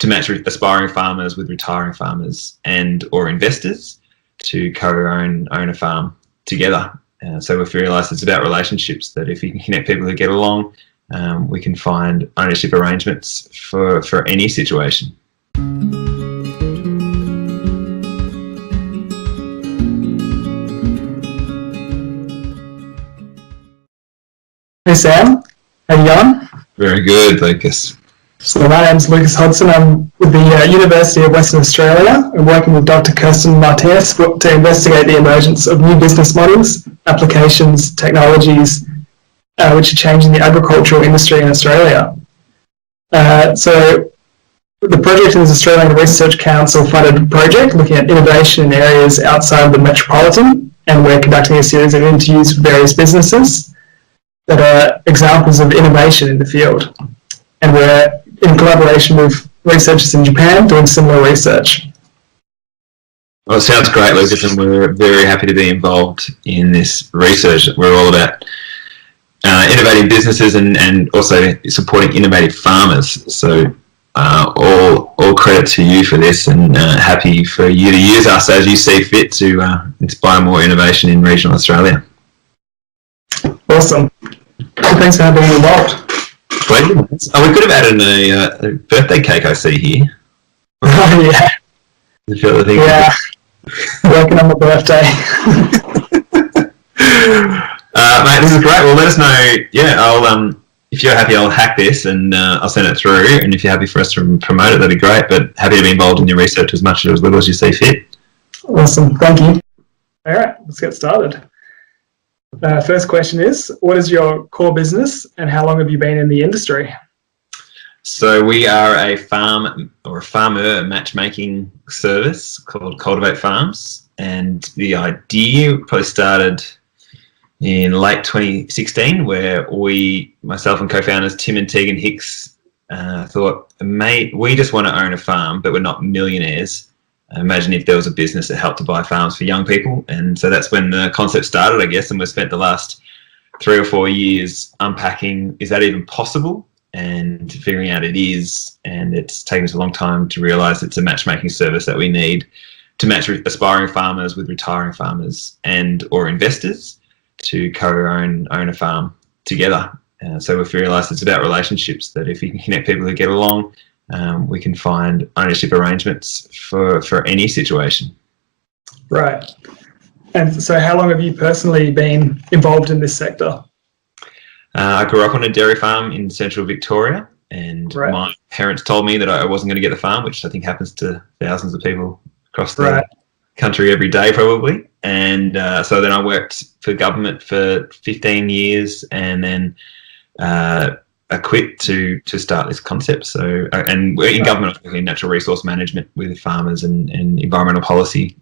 to match aspiring farmers with retiring farmers and or investors to own a farm together. So we've realised it's about relationships, that if you can connect people who get along, we can find ownership arrangements for any situation. Hey Sam, how you going? Very good, Lucas. So my name's Lucas Hoson. I'm with the University of Western Australia. I'm working with Dr. Kirsten Martinez to investigate the emergence of new business models, applications, technologies, which are changing the agricultural industry in Australia. So the project is Australian Research Council funded project looking at innovation in areas outside the metropolitan, and we're conducting a series of interviews with various businesses that are examples of innovation in the field. And we're in collaboration with researchers in Japan doing similar research. Well, it sounds great, Lucas, and we're very happy to be involved in this research. We're all about innovating businesses and also supporting innovative farmers. So all credit to you for this, and happy for you to use us as you see fit to inspire more innovation in regional Australia. Awesome. Thanks for having me involved. We could have added a birthday cake, I see here. Oh, yeah. Yeah. Working on my birthday. Mate, this is great. Well, let us know. Yeah, I'll if you're happy, I'll hack this and I'll send it through. And if you're happy for us to promote it, that'd be great. But happy to be involved in your research as much or as little as you see fit. Awesome. Thank you. All right, let's get started. First question is, what is your core business and how long have you been in the industry? So we are a farmer matchmaking service called Cultivate Farms, and the idea probably started in late 2016, where myself and co-founders Tim and Tegan Hicks thought, mate, we just want to own a farm, but we're not millionaires. Imagine if there was a business that helped to buy farms for young people. And so that's when the concept started, I guess, and we've spent the last 3 or 4 years unpacking, is that even possible? And figuring out it is. And it's taken us a long time to realise it's a matchmaking service that we need to match aspiring farmers with retiring farmers and or investors to own a farm together. So we've realised it's about relationships, that if you can connect people who get along, we can find ownership arrangements for any situation. Right. And so how long have you personally been involved in this sector? I grew up on a dairy farm in central Victoria, and right. My parents told me that I wasn't going to get the farm, which I think happens to thousands of people across the country every day probably. And so then I worked for government for 15 years and then I quit to start this concept. So, and we're in government, in natural resource management with farmers and environmental policy.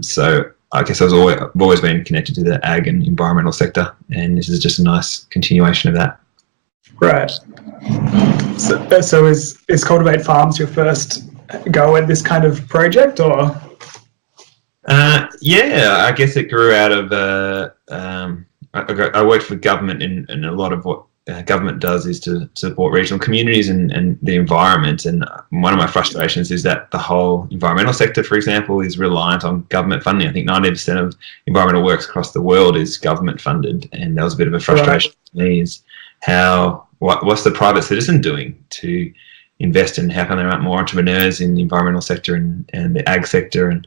So I guess I've always been connected to the ag and environmental sector, and this is just a nice continuation of that. Right. So is Cultivate Farms your first go at this kind of project, or? Yeah, I guess it grew out of. I worked for government, and a lot of what government does is to support regional communities and the environment. And one of my frustrations is that the whole environmental sector, for example, is reliant on government funding. I think 90% of environmental works across the world is government funded, and that was a bit of a frustration to me. Is what's the private citizen doing to invest, and how come there aren't more entrepreneurs in the environmental sector and the ag sector? And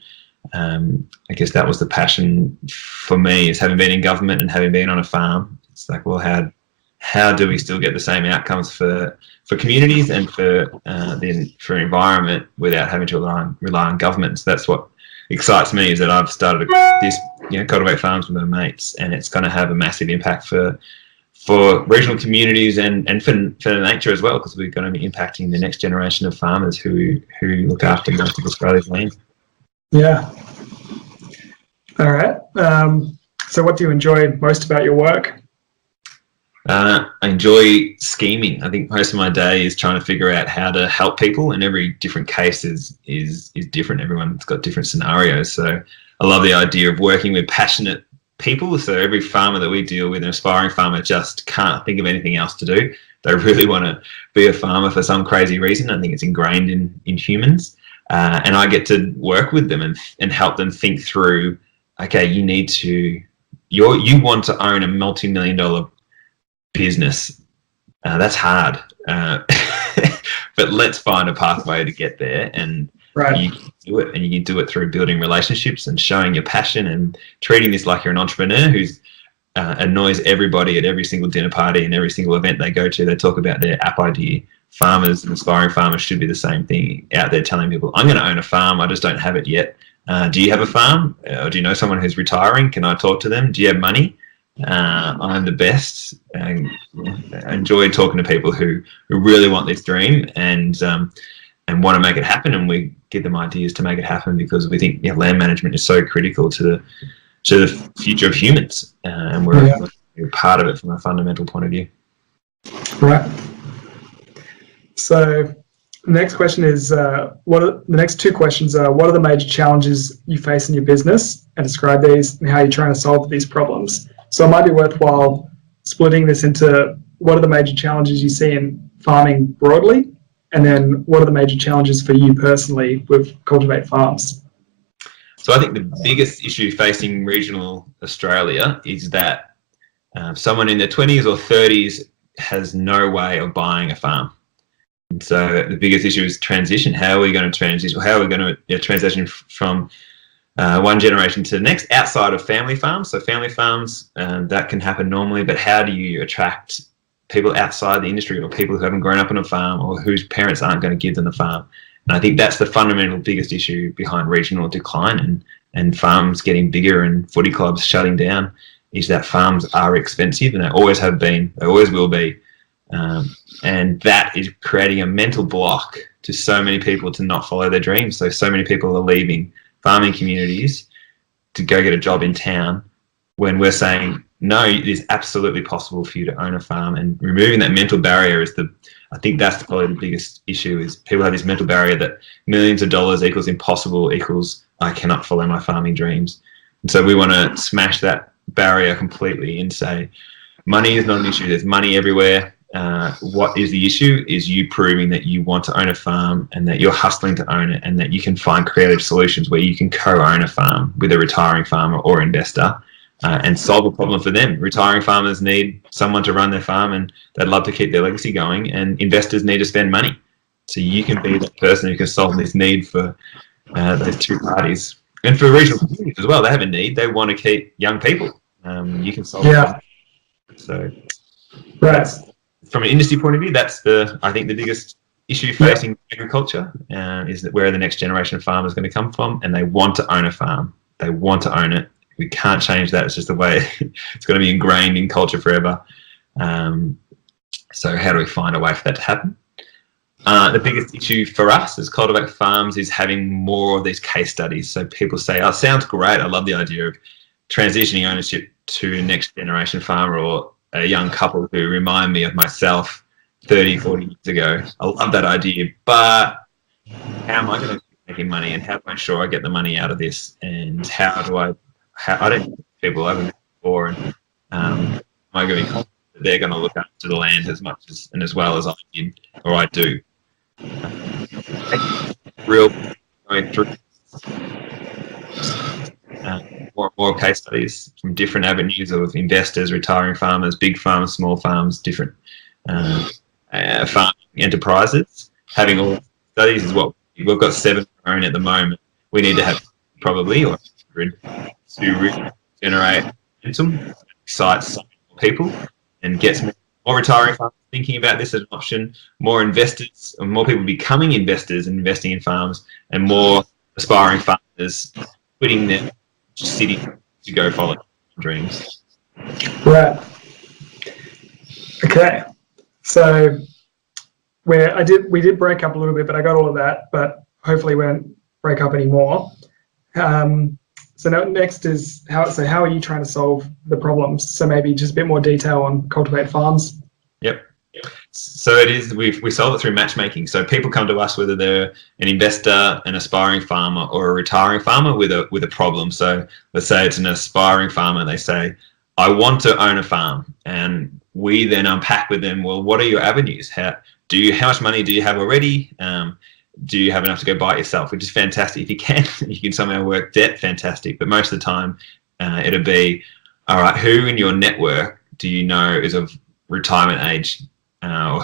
I guess that was the passion for me, is having been in government and having been on a farm. It's like, well, how do we still get the same outcomes for communities and for environment without having to rely on government? So that's what excites me, is that I've started this Cultivate Farms with my mates, and it's going to have a massive impact for regional communities and for nature as well, because we're going to be impacting the next generation of farmers who look after most of Australia's land. Yeah. All right. So what do you enjoy most about your work? I enjoy scheming. I think most of my day is trying to figure out how to help people, and every different case is different. Everyone's got different scenarios. So I love the idea of working with passionate people. So every farmer that we deal with, an aspiring farmer, just can't think of anything else to do. they really want to be a farmer for some crazy reason. I think it's ingrained in humans. And I get to work with them and help them think through, okay, you want to own a multi-million-dollar business. That's hard. But let's find a pathway to get there, and you can do it, and you can do it through building relationships and showing your passion and treating this like you're an entrepreneur who's annoys everybody at every single dinner party and every single event they go to. They talk about their app idea. Farmers and aspiring farmers should be the same thing, out there telling people, I'm going to own a farm, I just don't have it yet. Do you have a farm? Or do you know someone who's retiring? Can I talk to them? Do you have money? I'm the best. And I enjoy talking to people who really want this dream and want to make it happen, and we give them ideas to make it happen, because we think land management is so critical to the future of humans, and we're part of it from a fundamental point of view. Right. So the next question is, the next two questions are, what are the major challenges you face in your business, and describe these and how you're trying to solve these problems. So it might be worthwhile splitting this into, what are the major challenges you see in farming broadly, and then what are the major challenges for you personally with Cultivate Farms? So I think the biggest issue facing regional Australia is that someone in their 20s or 30s has no way of buying a farm. And so the biggest issue is transition. How are we going to transition? How are we going to transition from one generation to the next outside of family farms? So family farms, that can happen normally, but how do you attract people outside the industry, or people who haven't grown up on a farm, or whose parents aren't going to give them the farm? And I think that's the fundamental biggest issue behind regional decline and farms getting bigger and footy clubs shutting down, is that farms are expensive, and they always have been, they always will be. And that is creating a mental block to so many people to not follow their dreams. So many people are leaving farming communities to go get a job in town, when we're saying, no, it is absolutely possible for you to own a farm. And removing that mental barrier is I think that's probably the biggest issue, is people have this mental barrier that millions of dollars equals impossible, equals I cannot follow my farming dreams. And so we want to smash that barrier completely and say, money is not an issue. There's money everywhere. What is the issue is you proving that you want to own a farm, and that you're hustling to own it, and that you can find creative solutions where you can co-own a farm with a retiring farmer or investor, and solve a problem for them. Retiring farmers need someone to run their farm, and they'd love to keep their legacy going, and investors need to spend money. So you can be that person who can solve this need for those two parties. And for regional communities as well, they have a need. They want to keep young people. You can solve that. So from an industry point of view, that's I think the biggest issue facing agriculture, is that where the next generation of farmers going to come from, and they want to own a farm. They want to own it. We can't change that. It's just the way it's going to be ingrained in culture forever. So how do we find a way for that to happen? The biggest issue for us as Cultivate Farms is having more of these case studies. So people say, oh, sounds great. I love the idea of transitioning ownership to a next generation farmer, or a young couple who remind me of myself 30, 40 years ago. I love that idea, but how am I going to keep making money, and how do I ensure I get the money out of this? And I don't think people I've met before, and am I going to be confident that they're going to look after the land as much as well as I did, or I do? Real going through more and more case studies from different avenues of investors, retiring farmers, big farms, small farms, different farming enterprises. Having all studies is what we've got 7 of our own at the moment. We need to have probably 100 to generate momentum, excite some more people, and get some more retiring farmers thinking about this as an option, more investors, and more people becoming investors and investing in farms, and more aspiring farmers quitting their city to go follow dreams. Right. Okay. So we did break up a little bit, but I got all of that, but hopefully we won't break up anymore. So now next is how are you trying to solve the problems? So maybe just a bit more detail on Cultivate Farms. Yep. So it is, we solve it through matchmaking. So people come to us whether they're an investor, an aspiring farmer, or a retiring farmer with a problem. So let's say it's an aspiring farmer. They say, I want to own a farm, and we then unpack with them, well, what are your avenues? How much money do you have already? Do you have enough to go buy it yourself? Which is fantastic. If you can, you can somehow work debt, fantastic. But most of the time, it'll be, all right, who in your network do you know is of retirement age? Or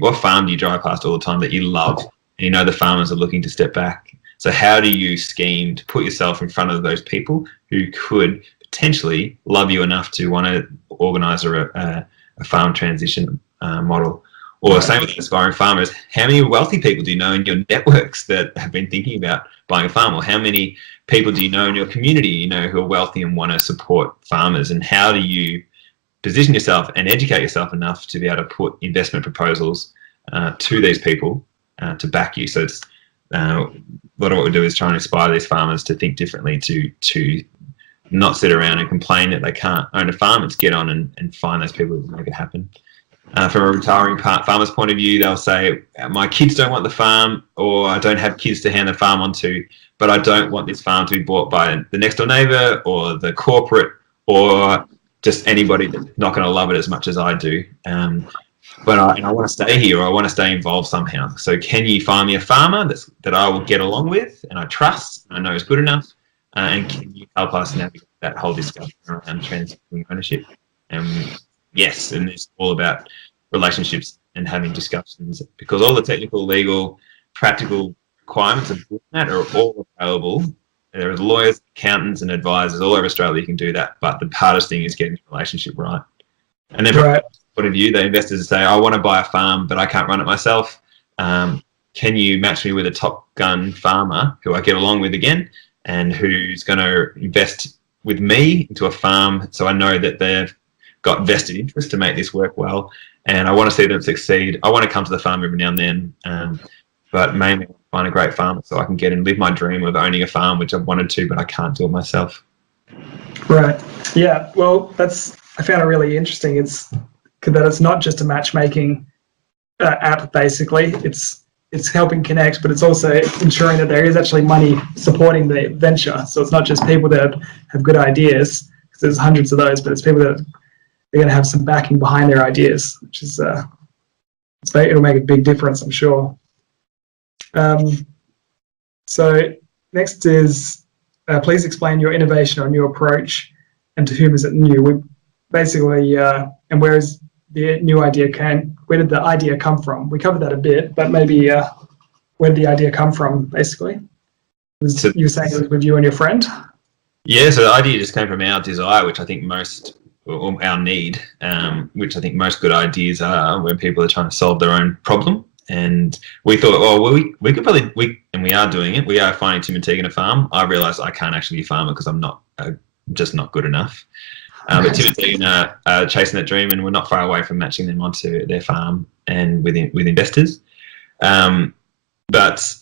what farm do you drive past all the time that you love? And you know the farmers are looking to step back. So how do you scheme to put yourself in front of those people who could potentially love you enough to want to organise a farm transition model? Or same with aspiring farmers, how many wealthy people do you know in your networks that have been thinking about buying a farm? Or how many people do you know in your community, who are wealthy and want to support farmers? And how do you position yourself and educate yourself enough to be able to put investment proposals to these people to back you? So it's a lot of what we do is try and inspire these farmers to think differently, to not sit around and complain that they can't own a farm. It's get on and find those people that make it happen. From a retiring farmer's point of view, they'll say, my kids don't want the farm, or I don't have kids to hand the farm on to, but I don't want this farm to be bought by the next door neighbour or the corporate or just anybody that's not going to love it as much as I do. But I want to stay here, or I want to stay involved somehow. So can you find me a farmer that I will get along with and I trust and I know is good enough? And can you help us navigate that whole discussion around transferring ownership? Yes, and it's all about relationships and having discussions, because all the technical, legal, practical requirements of doing that are all available. There are lawyers, accountants, and advisors all over Australia. You can do that, but the hardest thing is getting the relationship right. And then from a point of view, the investors say, I want to buy a farm, but I can't run it myself. Can you match me with a top gun farmer who I get along with again, and who's going to invest with me into a farm so I know that they've got vested interest to make this work well, and I want to see them succeed. I want to come to the farm every now and then, but mainly find a great farmer so I can get and live my dream of owning a farm, which I've wanted to, but I can't do it myself. Right. Yeah. Well, I found it really interesting. It's that it's not just a matchmaking app. Basically, it's helping connect, but it's also ensuring that there is actually money supporting the venture. So it's not just people that have good ideas, because there's hundreds of those, but it's people that they're going to have some backing behind their ideas, which is it'll make a big difference, I'm sure. So next is please explain your innovation or new approach, and to whom is it new? We basically and where is the new idea where did the idea come from? We covered that a bit, but maybe where did the idea come from? Basically, you were saying it was with you and your friend. Yeah, so the idea just came from our desire, which I think our need, which I think most good ideas are when people are trying to solve their own problem. And we thought, we could probably, and we are doing it. We are finding Tim and Tegan a farm. I realised I can't actually be a farmer because I'm not just not good enough. But Tim and Tegan are chasing that dream, and we're not far away from matching them onto their farm and with investors. But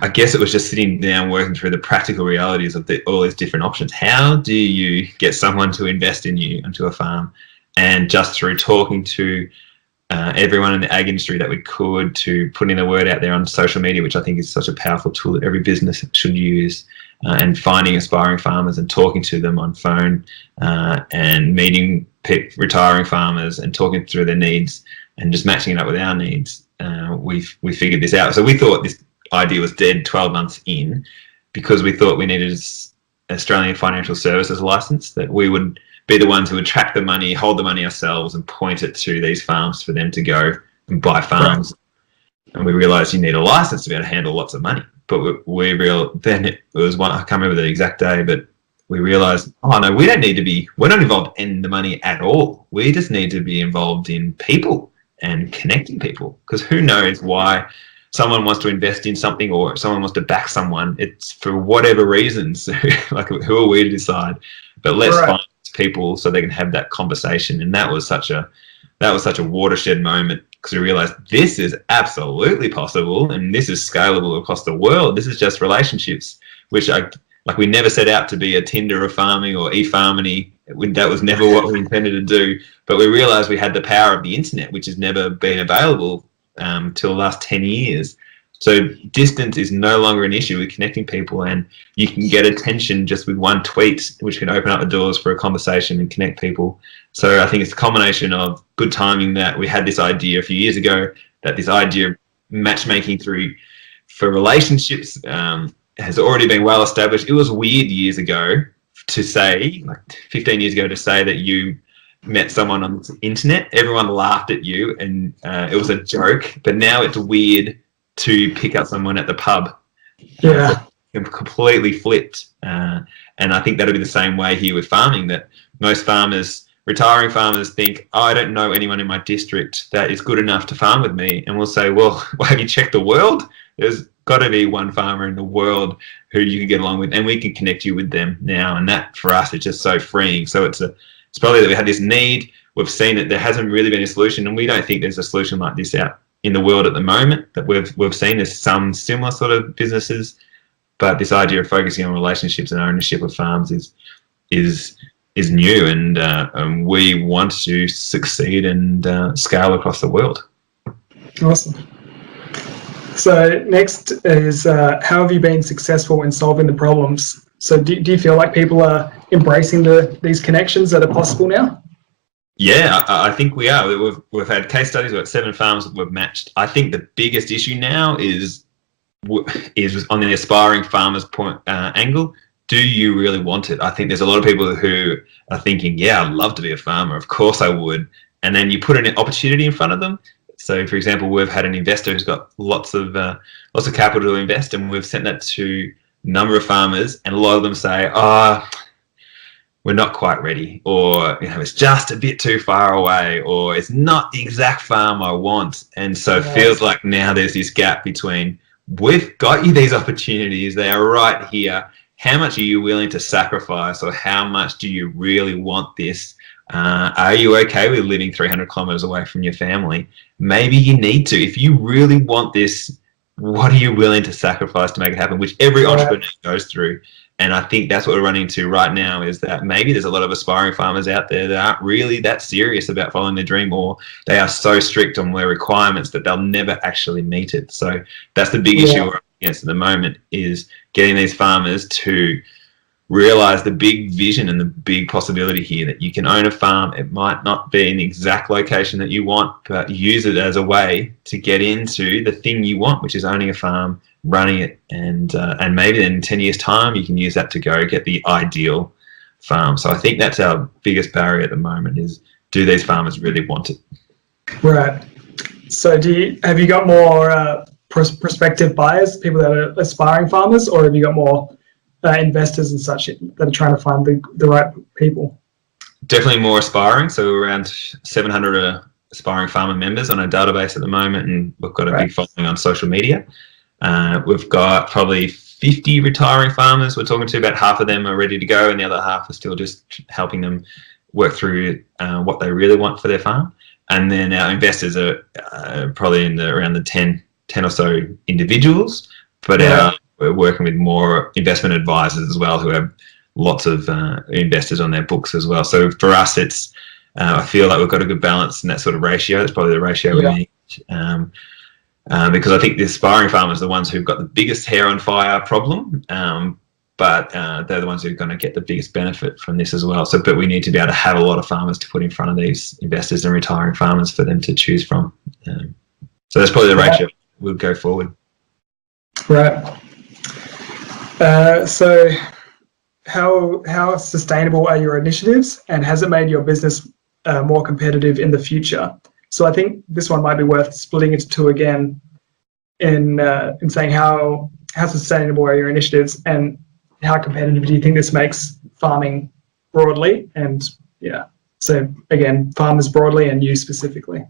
I guess it was just sitting down, working through the practical realities of all these different options. How do you get someone to invest in you into a farm? And just through talking to everyone in the ag industry that we could, to putting the word out there on social media, which I think is such a powerful tool that every business should use, and finding aspiring farmers and talking to them on phone, and meeting retiring farmers and talking through their needs and just matching it up with our needs. We figured this out. So we thought this idea was dead 12 months in, because we thought we needed an Australian financial services license, that we would be the ones who would track the money, hold the money ourselves, and point it to these farms for them to go and buy farms. Right. And we realised you need a license to be able to handle lots of money. But then it was one, I can't remember the exact day, but we realised, oh no, we're not involved in the money at all. We just need to be involved in people and connecting people, because who knows why someone wants to invest in something or someone wants to back someone. It's for whatever reasons. Like, who are we to decide? But let's find people so they can have that conversation. And that was such a watershed moment, because we realized this is absolutely possible, and this is scalable across the world. This is just relationships, which we never set out to be a Tinder of farming or eFarmony. That was never what we intended to do. But we realized we had the power of the internet, which has never been available till the last 10 years, So distance is no longer an issue with connecting people, and you can get attention just with one tweet, which can open up the doors for a conversation and connect people. So I think it's a combination of good timing that we had this idea a few years ago, that this idea of matchmaking for relationships has already been well established. It was weird years ago to say, like 15 years ago, to say that you met someone on the internet. Everyone laughed at you, and it was a joke. But now it's weird to pick up someone at the pub. Yeah. Completely flipped. And I think that'll be the same way here with farming, that most farmers, retiring farmers, think, oh, I don't know anyone in my district that is good enough to farm with me. And we'll say, well, have you checked the world? There's got to be one farmer in the world who you can get along with, and we can connect you with them now. And that for us is just so freeing. So it's probably that we had this need. We've seen that there hasn't really been a solution, and we don't think there's a solution like this out in the world at the moment that we've seen. There's some similar sort of businesses, but this idea of focusing on relationships and ownership of farms is new, and we want to succeed and scale across the world. Awesome. So next is how have you been successful in solving the problems? So do you feel like people are embracing these connections that are possible now? Yeah, I think we are. We've had case studies. We've got 7 farms that we've matched. I think the biggest issue now is on the aspiring farmers point angle. Do you really want it? I think there's a lot of people who are thinking, yeah, I'd love to be a farmer. Of course I would. And then you put an opportunity in front of them. So, for example, we've had an investor who's got lots of capital to invest, and we've sent that to a number of farmers, and a lot of them say, we're not quite ready, or it's just a bit too far away, or it's not the exact farm I want. And so it feels like now there's this gap between, we've got you these opportunities, they are right here. How much are you willing to sacrifice, or how much do you really want this? Are you okay with living 300 kilometers away from your family? Maybe you need to. If you really want this, what are you willing to sacrifice to make it happen? Which every entrepreneur goes through. And I think that's what we're running into right now, is that maybe there's a lot of aspiring farmers out there that aren't really that serious about following their dream, or they are so strict on their requirements that they'll never actually meet it. So that's the big issue we're up against at the moment, is getting these farmers to realize the big vision and the big possibility here, that you can own a farm. It might not be in the exact location that you want, but use it as a way to get into the thing you want, which is owning a farm, running it, and maybe then in 10 years' time you can use that to go get the ideal farm. So I think that's our biggest barrier at the moment, is, do these farmers really want it? Right. So have you got more prospective buyers, people that are aspiring farmers, or have you got more investors and such that are trying to find the right people? Definitely more aspiring. So we're around 700 aspiring farmer members on our database at the moment, and we've got a big following on social media. We've got probably 50 retiring farmers we're talking to. About half of them are ready to go, and the other half are still just helping them work through what they really want for their farm. And then our investors are probably around the 10 or so individuals, but we're working with more investment advisors as well, who have lots of investors on their books as well. So for us, it's I feel like we've got a good balance in that sort of ratio. That's probably the ratio we need. Because I think the aspiring farmers are the ones who've got the biggest hair on fire problem, but they're the ones who are going to get the biggest benefit from this as well. So, but we need to be able to have a lot of farmers to put in front of these investors and retiring farmers for them to choose from. So that's probably the ratio we'll go forward. Right. So how sustainable are your initiatives, and has it made your business more competitive in the future? So I think this one might be worth splitting into two again, in saying how sustainable are your initiatives, and how competitive do you think this makes farming broadly? And so again, farmers broadly and you specifically.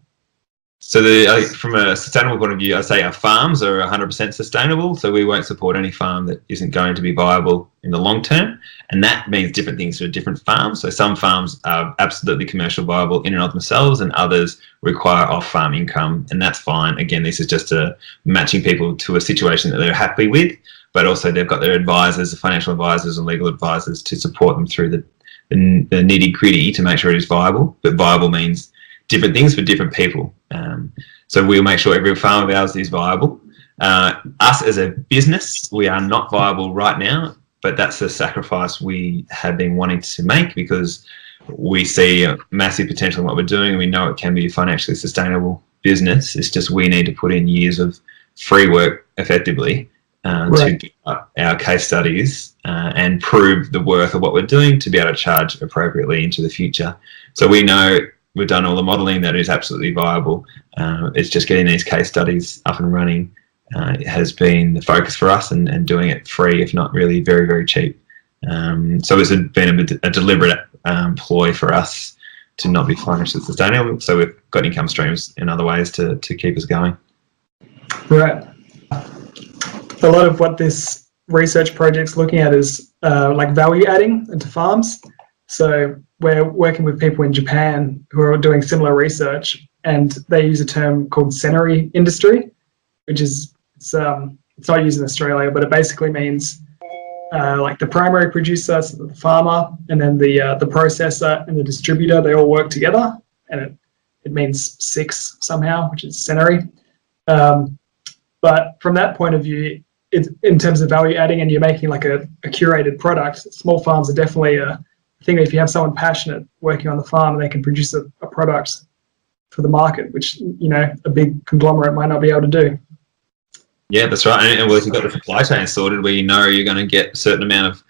So from a sustainable point of view, I'd say our farms are 100% sustainable. So we won't support any farm that isn't going to be viable in the long term. And that means different things for different farms. So some farms are absolutely commercial viable in and of themselves, and others require off-farm income, and that's fine. Again, this is just matching people to a situation that they're happy with, but also they've got their advisors, the financial advisors and legal advisors, to support them through the nitty-gritty to make sure it is viable. But viable means different things for different people. So we'll make sure every farm of ours is viable. Us as a business, we are not viable right now, but that's a sacrifice we have been wanting to make because we see a massive potential in what we're doing. We know it can be a financially sustainable business. It's just we need to put in years of free work effectively to do our case studies and prove the worth of what we're doing to be able to charge appropriately into the future. So we know we've done all the modelling that is absolutely viable. It's just getting these case studies up and running has been the focus for us, and doing it free, if not really very, very cheap. So it's been a deliberate ploy for us to not be financially sustainable. So we've got income streams in other ways to keep us going. Right. A lot of what this research project's looking at is like value adding into farms. So we're working with people in Japan who are doing similar research, and they use a term called centenary industry, which is it's not used in Australia, but it basically means like the primary producer, so the farmer, and then the processor and the distributor, they all work together, and it means six somehow, which is centenary. But from that point of view, in terms of value adding, and you're making like a curated product, small farms are definitely a thing. If you have someone passionate working on the farm, they can produce a product for the market, which, you know, a big conglomerate might not be able to do. Yeah, that's right. And well, if you've got the supply chain sorted where you know you're going to get a certain amount of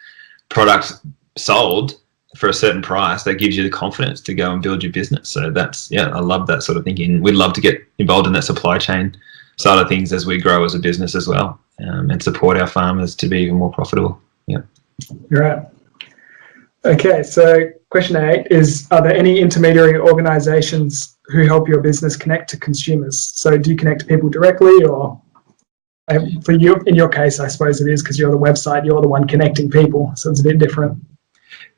product sold for a certain price, that gives you the confidence to go and build your business. So that's, yeah, I love that sort of thinking. We'd love to get involved in that supply chain side of things as we grow as a business as well, and support our farmers to be even more profitable. Yeah. You're right. Okay, so question 8 is, are there any intermediary organizations who help your business connect to consumers? So do you connect to people directly, or for you, in your case, I suppose it is because you're the website, you're the one connecting people, so it's a bit different.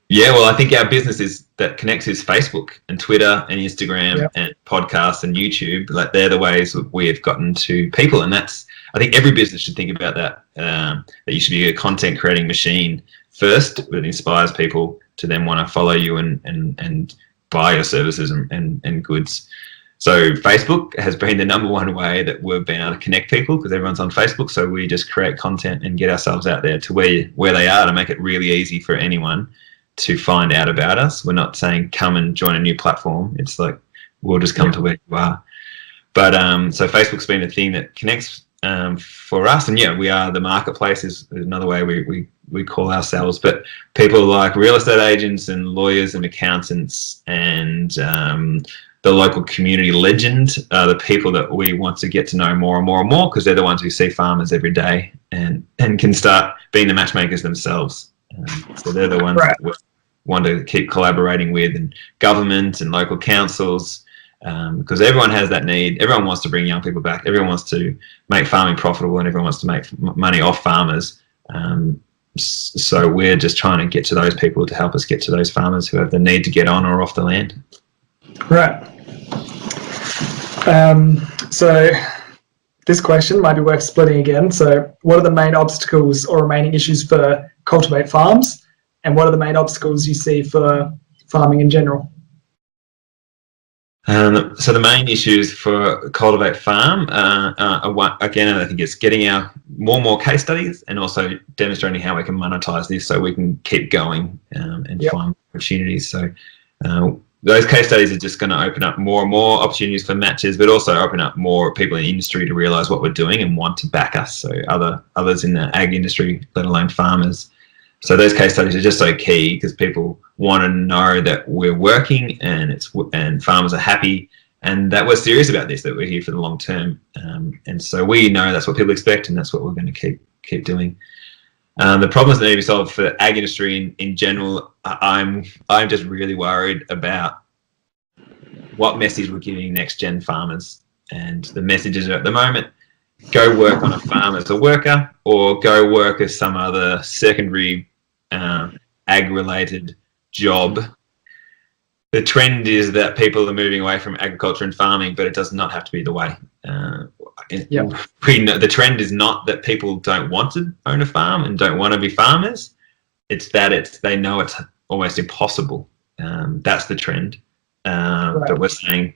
Yeah, well, I think our business that connects is Facebook and Twitter and Instagram and podcasts and YouTube. Like, they're the ways that we have gotten to people, and that's, I think every business should think about that. That you should be a content creating machine first, that inspires people to then want to follow you and buy your services and goods. So Facebook has been the #1 way that we've been able to connect people, because everyone's on Facebook. So we just create content and get ourselves out there to where they are, to make it really easy for anyone to find out about us. We're not saying come and join a new platform. It's like, we'll just come to where you are. But so Facebook's been the thing that connects for us. And yeah, we are the marketplace is another way we call ourselves. But people like real estate agents and lawyers and accountants and the local community legend are the people that we want to get to know more and more and more, because they're the ones who see farmers every day and can start being the matchmakers themselves. So they're the ones that we want to keep collaborating with, and government and local councils, because everyone has that need. Everyone wants to bring young people back. Everyone wants to make farming profitable, and everyone wants to make money off farmers. So we're just trying to get to those people to help us get to those farmers who have the need to get on or off the land. Right. So this question might be worth splitting again. So what are the main obstacles or remaining issues for Cultivate Farms, and what are the main obstacles you see for farming in general? So the main issues for Cultivate Farm again, I think it's getting our more case studies, and also demonstrating how we can monetize this so we can keep going and find opportunities. So those case studies are just going to open up more and more opportunities for matches, but also open up more people in the industry to realize what we're doing and want to back us. So others in the ag industry, let alone farmers. So those case studies are just so key, because people want to know that we're working and farmers are happy, and that we're serious about this, that we're here for the long term. And so we know that's what people expect, and that's what we're going to keep doing. The problems that need to be solved for the ag industry in general, I'm just really worried about what message we're giving next gen farmers. And the messages are, at the moment, go work on a farm as a worker, or go work as some other secondary ag related job. The trend is that people are moving away from agriculture and farming, but it does not have to be the way. We know the trend is not that people don't want to own a farm and don't want to be farmers. It's that they know it's almost impossible. That's the trend. But we're saying,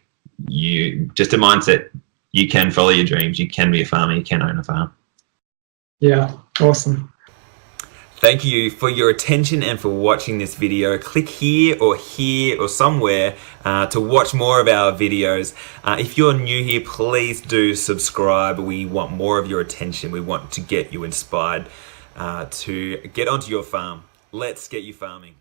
just a mindset you can follow your dreams. You can be a farmer. You can own a farm. Yeah, awesome. Thank you for your attention and for watching this video. Click here or somewhere to watch more of our videos. If you're new here, please do subscribe. We want more of your attention. We want to get you inspired to get onto your farm. Let's get you farming.